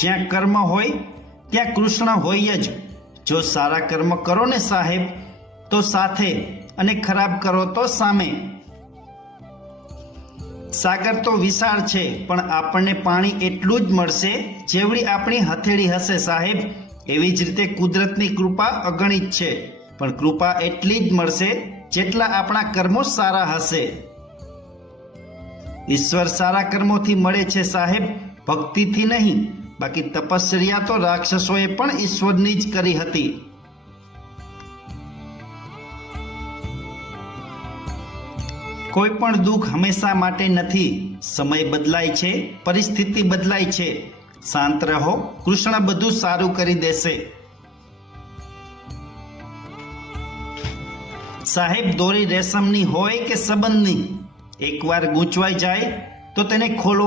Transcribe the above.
જ્યાં કર્મ હોય ત્યાં કૃષ્ણ હોય જ. જો સારા કર્મ કરો ને સાહેબ તો સાથે અને ખરાબ કરો તો સામે. સાગર તો વિશાળ છે પણ આપણને પાણી એટલું જ મળશે જેવડી આપણી હથેળી હશે સાહેબ. એવી જ રીતે કુદરતની કૃપા અગણિત છે પણ કૃપા એટલી જ મળશે જેટલા આપણા કર્મો સારા હશે. ઈશ્વર સારા કર્મોથી મળે છે સાહેબ, ભક્તિથી નહીં. બાકી તપશ્ચર્યા તો રાક્ષસોએ પણ ઈશ્વરની જ કરી હતી. કોઈ પણ દુઃખ હંમેશા માટે નથી. સમય બદલાય છે, પરિસ્થિતિ બદલાય છે. શાંત રહો, કૃષ્ણ બધું સારું કરી દેશે. સાહેબ, દોરી રેશમની હોય કે સંબંધની, એકવાર ગૂંચવાઈ જાય તો તેને ખોલવા